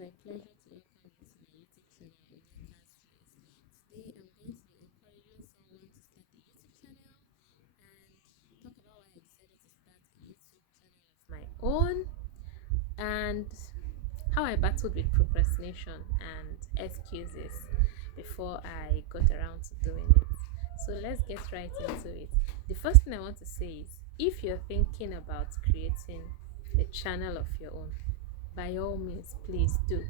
my pleasure to welcome you to my YouTube channel, Onyeka's Place. Today, I'm going to be encouraging someone to start a YouTube channel and talk about why I decided to start a YouTube channel of my own and how I battled with procrastination and excuses before I got around to doing it. So let's get right into it. The first thing I want to say is if you're thinking about creating a channel of your own, by all means, please do.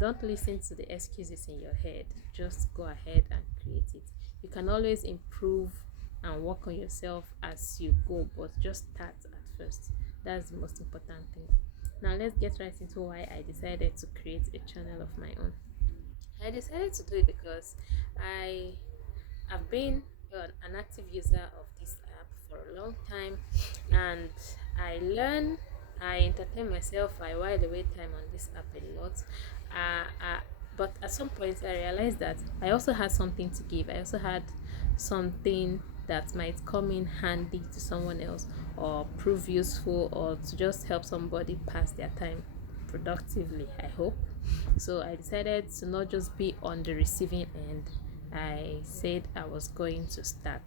Don't listen to the excuses in your head. Just go ahead and create it. You can always improve and work on yourself as you go, but just start at first. That's the most important thing. Now, let's get right into why I decided to create a channel of my own. I decided to do it because I have been an active user of this app for a long time, and I learn, I entertain myself, I while away time on this app a lot. But at some point, I realized that I also had something to give. I also had something that might come in handy to someone else, or prove useful, or to just help somebody pass their time productively, I hope. So I decided to not just be on the receiving end. I said I was going to start.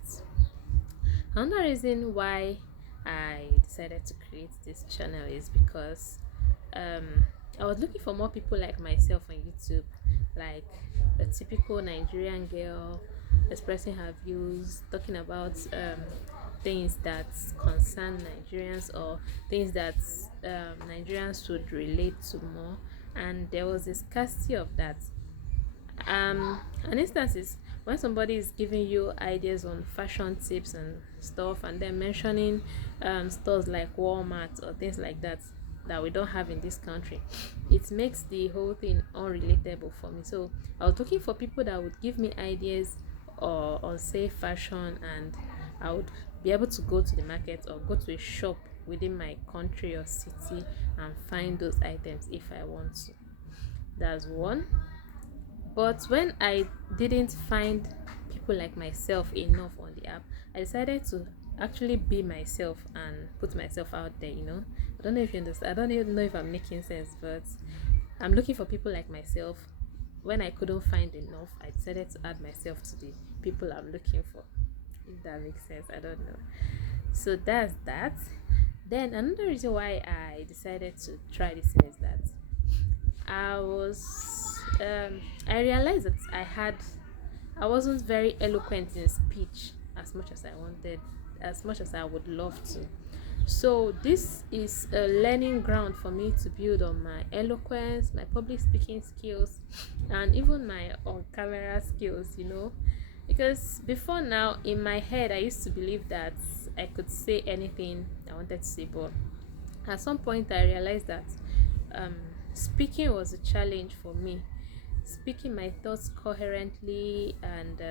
Another reason why I decided to create this channel is because um, I was looking for more people like myself on YouTube, like a typical Nigerian girl expressing her views, talking about things that concern Nigerians, or things that Nigerians should relate to more. And there was a scarcity of that. An instance is when somebody is giving you ideas on fashion tips and stuff, and then mentioning stores like Walmart or things like that that we don't have in this country. It makes the whole thing unrelatable for me. So I was looking for people that would give me ideas or on say fashion, and I would be able to go to the market or go to a shop within my country or city and find those items if I want to. That's one. But when I didn't find people like myself enough on the app, I decided to actually be myself and put myself out there. I don't know if you understand. I don't even know if I'm making sense, but I'm looking for people like myself. When I couldn't find enough, I decided to add myself to the people I'm looking for. If that makes sense, I don't know. So that's that. Then another reason why I decided to try this thing is that I was I realized that I wasn't very eloquent in speech as much as I wanted, as much as I would love to. So this is a learning ground for me to build on my eloquence, my public speaking skills, and even my on camera skills. Because before now, in my head, I used to believe that I could say anything I wanted to say, but at some point I realized that um, speaking was a challenge for me. Speaking my thoughts coherently and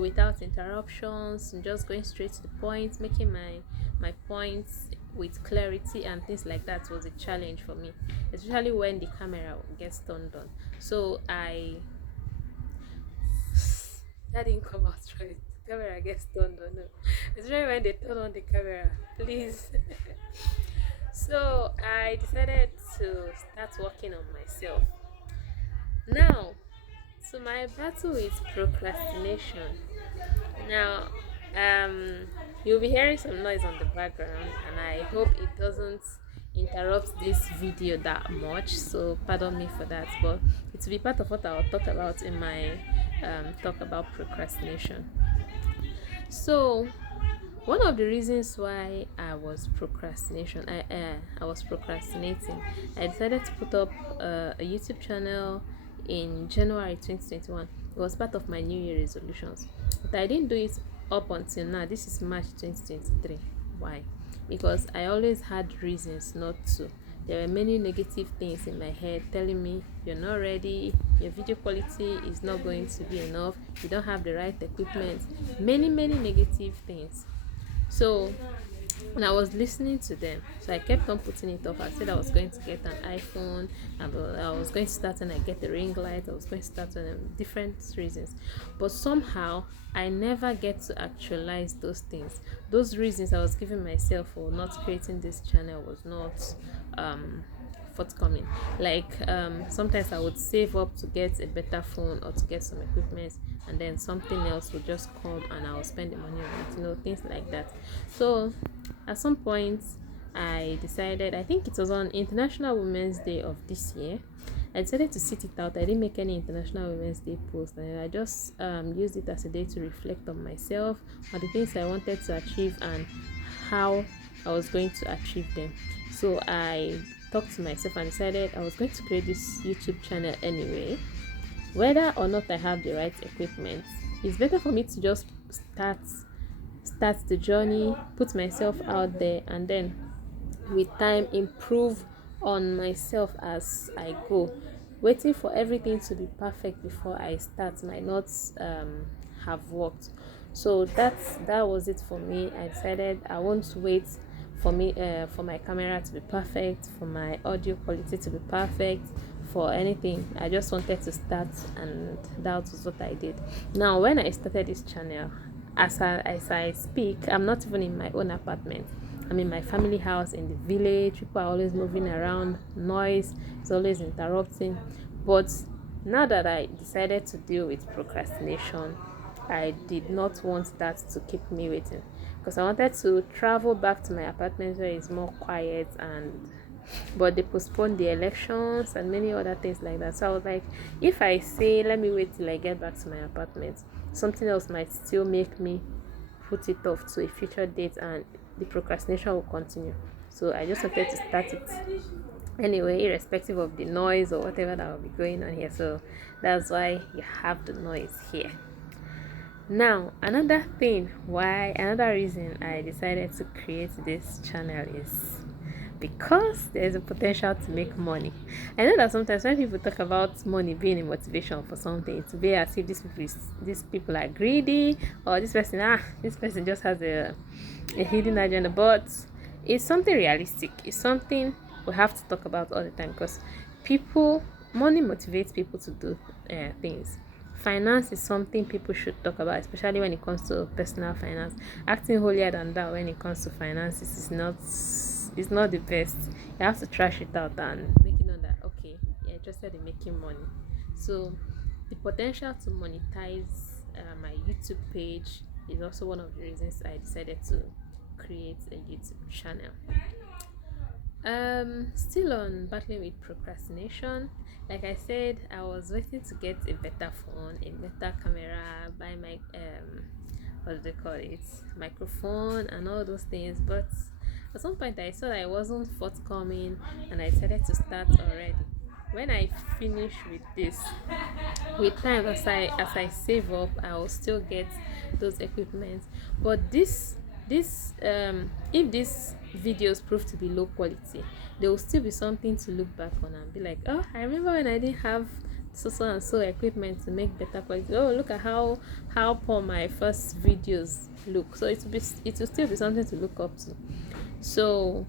without interruptions, and just going straight to the point, making my points with clarity and things like that was a challenge for me, especially when the camera gets turned on. So I that didn't come out right. The camera gets turned on. No. Especially when they turn on the camera. Please. So I decided to start working on myself. Now, so my battle with procrastination. Now, you'll be hearing some noise on the background, and I hope it doesn't interrupt this video that much. So pardon me for that, but it will be part of what I'll talk about in my talk about procrastination. So one of the reasons why I was procrastinating, I decided to put up a YouTube channel in January 2021. It was part of my New Year resolutions, but I didn't do it up until now. This is March 2023. Why? Because I always had reasons not to. There were many negative things in my head telling me you're not ready, your video quality is not going to be enough, you don't have the right equipment, many negative things. So when I was listening to them, so I kept on putting it off. I said I was going to get an iPhone, and I was going to start when I get the ring light. I was going to start on different reasons, but somehow I never get to actualize those things. Those reasons I was giving myself for not creating this channel was not forthcoming. Like sometimes I would save up to get a better phone or to get some equipment, and then something else would just come and I'll spend the money on it, things like that. So at some point I decided, I think it was on International Women's Day of this year, I decided to sit it out. I didn't make any International Women's Day post, and I just used it as a day to reflect on myself, on the things I wanted to achieve, and how I was going to achieve them. So I talked to myself and decided I was going to create this YouTube channel anyway. Whether or not I have the right equipment, it's better for me to just start the journey, put myself out there, and then with time improve on myself as I go. Waiting for everything to be perfect before I start might not have worked. So that was it for me. I decided I won't wait for my camera to be perfect, for my audio quality to be perfect, for anything. I just wanted to start, and that was what I did. Now, when I started this channel, as I speak, I'm not even in my own apartment. I'm in my family house in the village. People are always moving around, noise is always interrupting. But now that I decided to deal with procrastination, I did not want that to keep me waiting, because I wanted to travel back to my apartment where it's more quiet, and but they postponed the elections and many other things like that. So I was like, if I say let me wait till I get back to my apartment, something else might still make me put it off to a future date, and the procrastination will continue. So I just wanted to start it anyway, irrespective of the noise or whatever that will be going on here. So that's why you have the noise here. Now, another reason I decided to create this channel is because there's a potential to make money. I know that sometimes when people talk about money being a motivation for something, to be as if these people are greedy, or this person just has a hidden agenda. But it's something realistic. It's something we have to talk about all the time, because money motivates people to do things. Finance is something people should talk about, especially when it comes to personal finance. Acting holier than thou when it comes to finances is not the best. You have to trash it out and make it know that okay, you're interested in making money. So the potential to monetize my YouTube page is also one of the reasons I decided to create a YouTube channel. Still on battling with procrastination. Like I said, I was waiting to get a better phone, a better camera, buy my what do they call it, microphone and all those things. But at some point I saw that I wasn't forthcoming, and I decided to start already. When I finish with this, with time, as I save up, I will still get those equipment. But this if these videos prove to be low quality, there will still be something to look back on and be like, oh, I remember when I didn't have so and so equipment to make better quality. Oh, look at how poor my first videos look. So it will still be something to look up to. So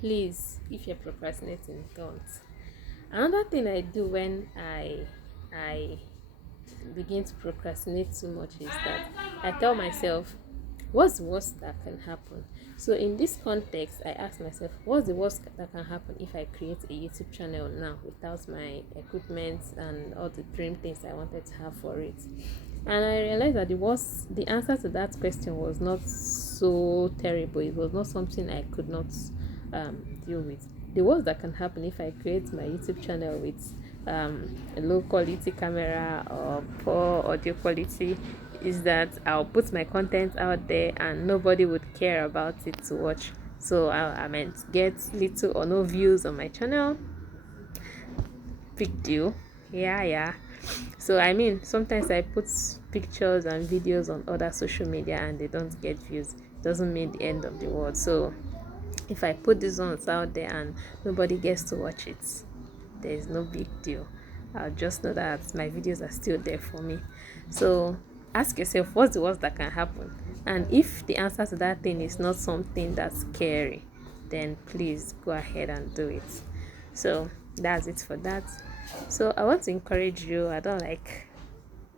please, if you're procrastinating, don't. Another thing I do when I begin to procrastinate too much is that I tell myself, what's the worst that can happen? So in this context, I ask myself, what's the worst that can happen if I create a YouTube channel now without my equipment and all the dream things I wanted to have for it? And I realized that the answer to that question was not so terrible. It was not something I could not deal with. The worst that can happen if I create my YouTube channel with a low quality camera or poor audio quality is that I'll put my content out there and nobody would care about it to watch. So I might get little or no views on my channel. Big deal. Yeah. So I mean, sometimes I put pictures and videos on other social media and they don't get views. It doesn't mean the end of the world. So if I put these ones out there and nobody gets to watch it, there's no big deal. I'll just know that my videos are still there for me. So ask yourself, what's the worst that can happen? And if the answer to that thing is not something that's scary, then please go ahead and do it. So that's it for that. So I want to encourage you. I don't like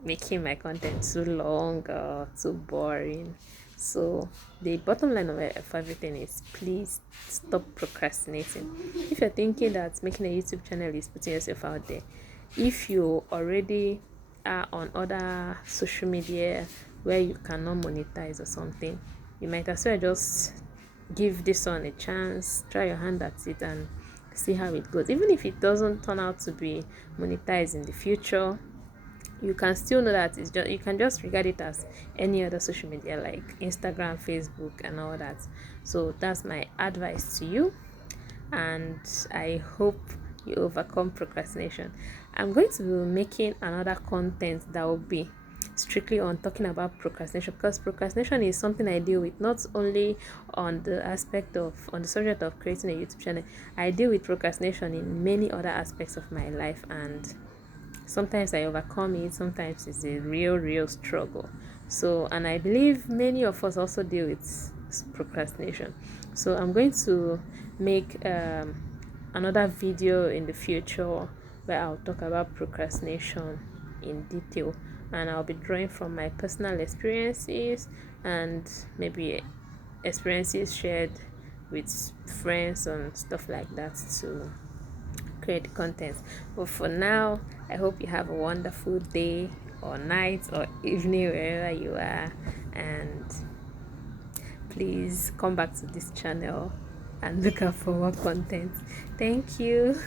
making my content too long or too boring. So the bottom line of everything is, please stop procrastinating. If you're thinking that making a YouTube channel is putting yourself out there, if you already are on other social media where you cannot monetize or something, you might as well just give this one a chance, try your hand at it, and see how it goes. Even if it doesn't turn out to be monetized in the future, you can still know that it's just, you can just regard it as any other social media like Instagram, Facebook, and all that. So that's my advice to you, and I hope you overcome procrastination. I'm going to be making another content that will be strictly on talking about procrastination, because procrastination is something I deal with not only on the subject of creating a YouTube channel. I deal with procrastination in many other aspects of my life, and sometimes I overcome it, sometimes it's a real struggle. So, and I believe many of us also deal with procrastination. So I'm going to make another video in the future where I'll talk about procrastination in detail, and I'll be drawing from my personal experiences and maybe experiences shared with friends and stuff like that to create content. But for now, I hope you have a wonderful day or night or evening wherever you are, and please come back to this channel and look out for more content. Thank you.